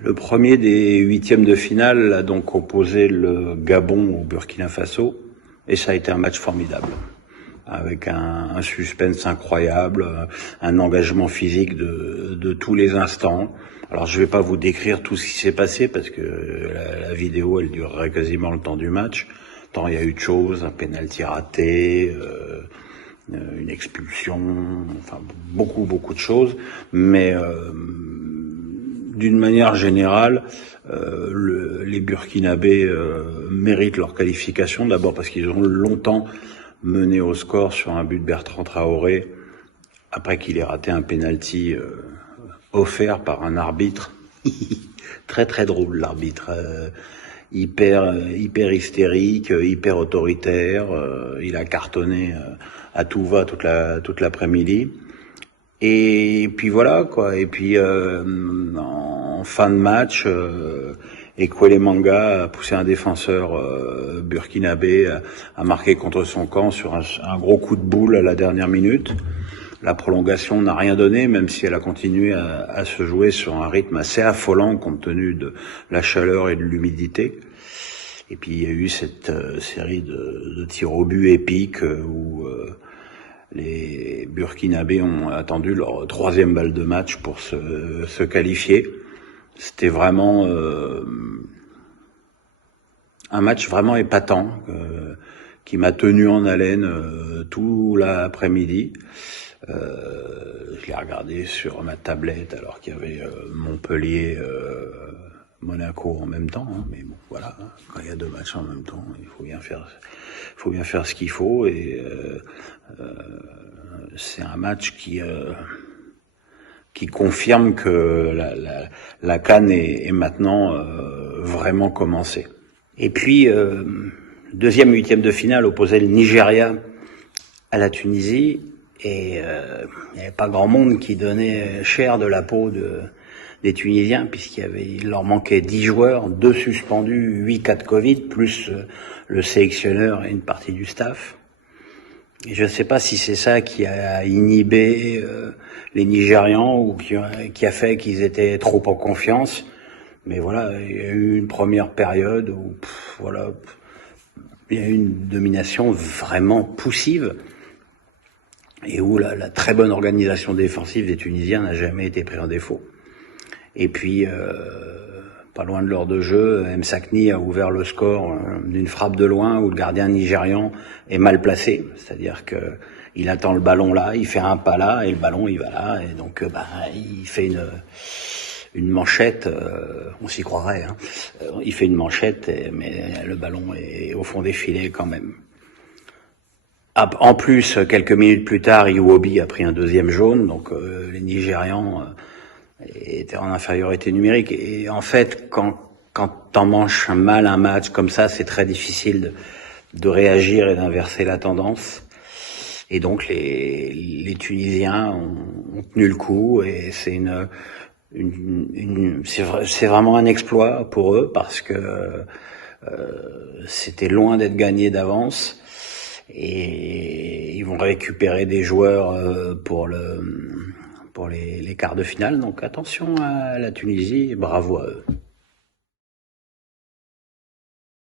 Le premier des huitièmes de finale a donc opposé le Gabon au Burkina Faso, et ça a été un match formidable, avec un suspense incroyable, un engagement physique de tous les instants. Alors je vais pas vous décrire tout ce qui s'est passé, parce que la vidéo elle durerait quasiment le temps du match, tant il y a eu de choses, un penalty raté, une expulsion, enfin beaucoup de choses, mais d'une manière générale, les Burkinabés méritent leur qualification, d'abord parce qu'ils ont longtemps mené au score sur un but de Bertrand Traoré, après qu'il ait raté un penalty offert par un arbitre. Très drôle, l'arbitre. Hyper hystérique, hyper autoritaire. Il a cartonné à tout va toute l'après-midi. Et puis voilà quoi. Et puis en fin de match, Ekwele Manga a poussé un défenseur burkinabé à marquer contre son camp sur un gros coup de boule à la dernière minute. La prolongation n'a rien donné, même si elle a continué à se jouer sur un rythme assez affolant compte tenu de la chaleur et de l'humidité. Et puis il y a eu cette série de tirs au but épiques où les Burkinabés ont attendu leur troisième balle de match pour se qualifier. C'était vraiment un match vraiment épatant qui m'a tenu en haleine tout l'après-midi. Je l'ai regardé sur ma tablette alors qu'il y avait Montpellier, Monaco en même temps, hein, mais bon voilà, hein, quand il y a deux matchs en même temps, il faut bien faire ce qu'il faut, et c'est un match qui confirme que la CAN est maintenant vraiment commencée. Et puis deuxième huitième de finale opposait le Nigeria à la Tunisie. Et il n'y avait pas grand monde qui donnait cher de la peau des Tunisiens, il leur manquait 10 joueurs, 2 suspendus, 8 cas de Covid, plus le sélectionneur et une partie du staff. Et je ne sais pas si c'est ça qui a inhibé les Nigérians ou qui a fait qu'ils étaient trop en confiance. Mais voilà, il y a eu une première période où il y a eu une domination vraiment poussive, et où la très bonne organisation défensive des Tunisiens n'a jamais été prise en défaut. Et puis, pas loin de l'heure de jeu, Msakni a ouvert le score d'une frappe de loin où le gardien nigérian est mal placé. C'est-à-dire que il attend le ballon là, il fait un pas là, et le ballon il va là, et donc il fait une manchette, on s'y croirait, hein. Il fait une manchette, mais le ballon est au fond des filets quand même. En plus, quelques minutes plus tard, Iwobi a pris un deuxième jaune, donc les Nigérians étaient en infériorité numérique. Et en fait, quand t'en manges mal un match comme ça, c'est très difficile de réagir et d'inverser la tendance. Et donc les Tunisiens ont tenu le coup, et c'est c'est vraiment un exploit pour eux, parce que c'était loin d'être gagné d'avance. Et ils vont récupérer des joueurs pour les quarts de finale. Donc attention à la Tunisie, bravo à eux.